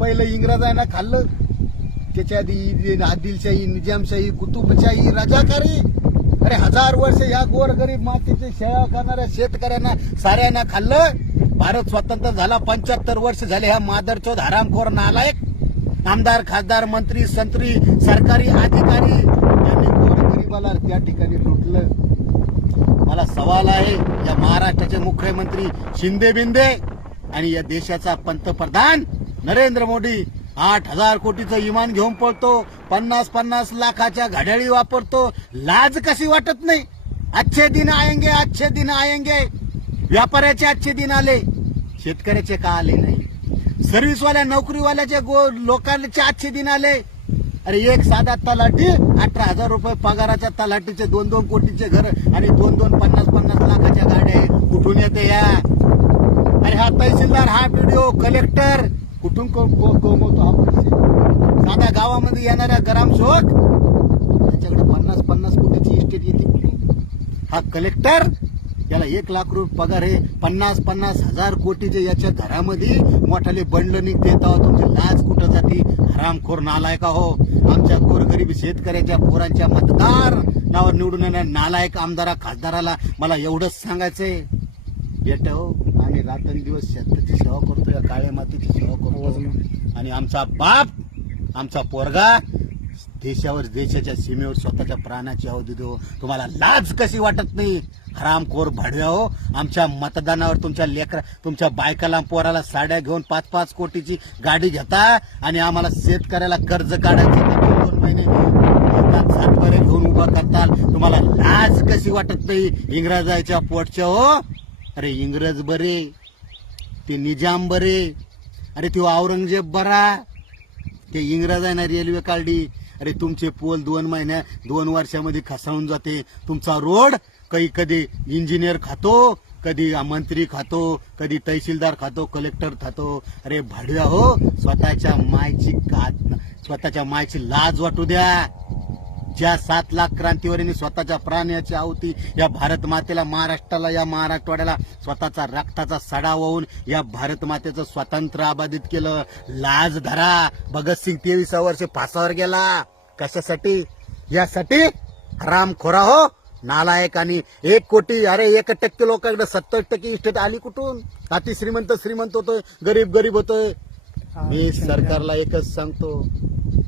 पहिलं इंग्रजांना खाल्लं, त्याच्या आधी आदिलशाही, निजामशाही, कुतुबशाही, रजाकारी. अरे 1000 वर्ष या गोरगरीब मातीची सेवा करणाऱ्या शेतकऱ्यांना साऱ्यांना खाल्लं. भारत स्वतंत्र झाला, 75 वर्ष झाले. ह्या मादरचोद हरामखोर नालायक आमदार, खासदार, मंत्री, संत्री, सरकारी अधिकारी यांनी गोरगरिबाला त्या ठिकाणी लुटलं. मला सवाल आहे, या महाराष्ट्राचे मुख्यमंत्री शिंदे बिंदे आणि या देशाचा पंतप्रधान नरेंद्र मोदी 8,000 कोटीचं इमान घेऊन पळतो, 50-50 लाखाच्या घड्याळी वापरतो. लाज कशी वाटत नाही? अच्छे दिन आएंगे, अच्छे दिन आएंगे. व्यापाऱ्याचे अच्छे दिन आले, शेतकऱ्याचे का आले नाही? सर्व्हिसवाल्या, नोकरीवाल्याचे लोकांचे अच्छे दिन आले. अरे एक साधा तलाठी 18,000 रुपये पगाराच्या तलाठीचे 2-2 कोटीचे घर आणि 2-2 50-50 लाखाच्या गाड्या कुठून येते या? अरे हा तहसीलदार, हा बीडीओ, कलेक्टर कुठून कमवतो हा पैसे? साध्या गावामध्ये येणाऱ्या ग्रामसेवक त्याच्याकडे 50-50 कोटीची इस्टेट येते. हा कलेक्टर, याला 1 लाख रुपये पगार आहे, 50-50 हजार कोटीचे याच्या घरामध्ये मोठाले बंडल निघते. तेव्हा तुमची लाज कुठं जाती? हरामखोर नालायका हो. आमच्या गोरगरीब शेतकऱ्याच्या पोरांच्या मतदार नावावर निवडून येणाऱ्या नालायक आमदारा, खासदाराला मला एवढंच सांगायचंय, बेटा हो, आम्ही रात्रंदिवस शेताची सेवा करतो, या काळ्या मातीची सेवा करतो. आणि आमचा बाप, आमचा पोरगा देशावर, देशाच्या सीमेवर स्वतःच्या प्राणाची आहुती देतो. तुम्हाला लाज कशी वाटत नाही? हरामखोर भाडव्या हो. आमच्या मतदानावर तुमच्या लेकरा, तुमच्या बायकाला, पोराला साड्या घेऊन 5-5 कोटीची गाडी घेता आणि आम्हाला शेतकऱ्याला कर्ज काढायचं 2-2 महिने सातबारे घेऊन उभा करताल. तुम्हाला लाज कशी वाटत नाही? इंग्रजाच्या पोटच्या हो. अरे इंग्रज बरे, ते निजाम बरे, अरे ते औरंगजेब बरा, ते इंग्रजांना रेल्वे काढली. अरे तुमचे पोल 2 वर्षामध्ये खसाळून जाते. तुमचा रोड कधी इंजिनियर खातो, कधी मंत्री खातो, कधी तहसीलदार खातो, कलेक्टर खातो. अरे भाडव्या हो, स्वतःच्या मायची लाज वाटू द्या. ज्या 7 लाख क्रांतीवरील स्वतःच्या प्राण्याची आहुती या भारत मातेला, महाराष्ट्राला, या मराठवाड्याला स्वतःचा रक्ताचा सडा वाहून या भारत मातेचं स्वातंत्र्य अबाधित केलं. लाज धरा. भगतसिंग 23 वर्ष फासावर गेला. कशासाठी? यासाठी. हरामखोरा हो, नालायक. आणि 1 कोटी, अरे 1% लोकांकडे 70% इस्टेट आली कुठून? हाती श्रीमंत होतोय, गरीब होतोय. मी सरकारला एकच सांगतो,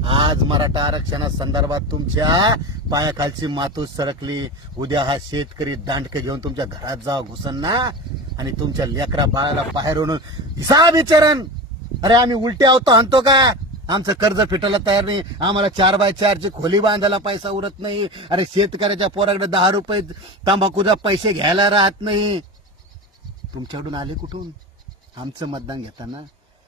आज मराठा आरक्षणा संदर्भात तुमच्या पायाखालची मातूस सरकली. उद्या हा शेतकरी दांडके घेऊन तुमच्या घरात जावा घुसन ना, आणि तुमच्या लेकरा बाळाला बाहेरून हिसाब विचारण. अरे आम्ही उलटे आवतो आणतो का? आमचं कर्ज फिटायला तयार नाही, आम्हाला 4x4ची खोली बांधायला पैसा उरत नाही. अरे शेतकऱ्याच्या पोराकडे 10 रुपये तंबाखूचा पैसे घ्यायला राहत नाही. तुमच्याकडून आले कुठून? आमचं मतदान घेताना.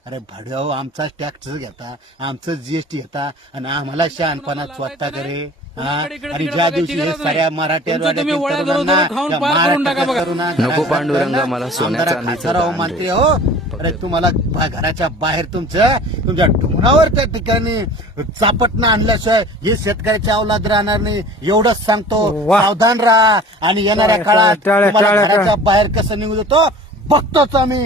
अरे भाड्या हो, आमचाच टॅक्स घेता, आमचं जीएसटी घेता आणि आम्हाला शहाणपणा स्वतः करे. आणि ज्या दिवशी हे साऱ्या नको पांडुरंगा मला सोन्या चांदीचा मंत्री हो. अरे तुम्हाला घराच्या बाहेर तुमच्या ढोंगरावर त्या ठिकाणी चापटणं आणल्याशिवाय हे शेतकऱ्याच्या अवलाद राहणार नाही. एवढंच सांगतो, सावधान राहा. आणि येणाऱ्या काळात घराच्या बाहेर कसं निघू देतो बघतोच आम्ही.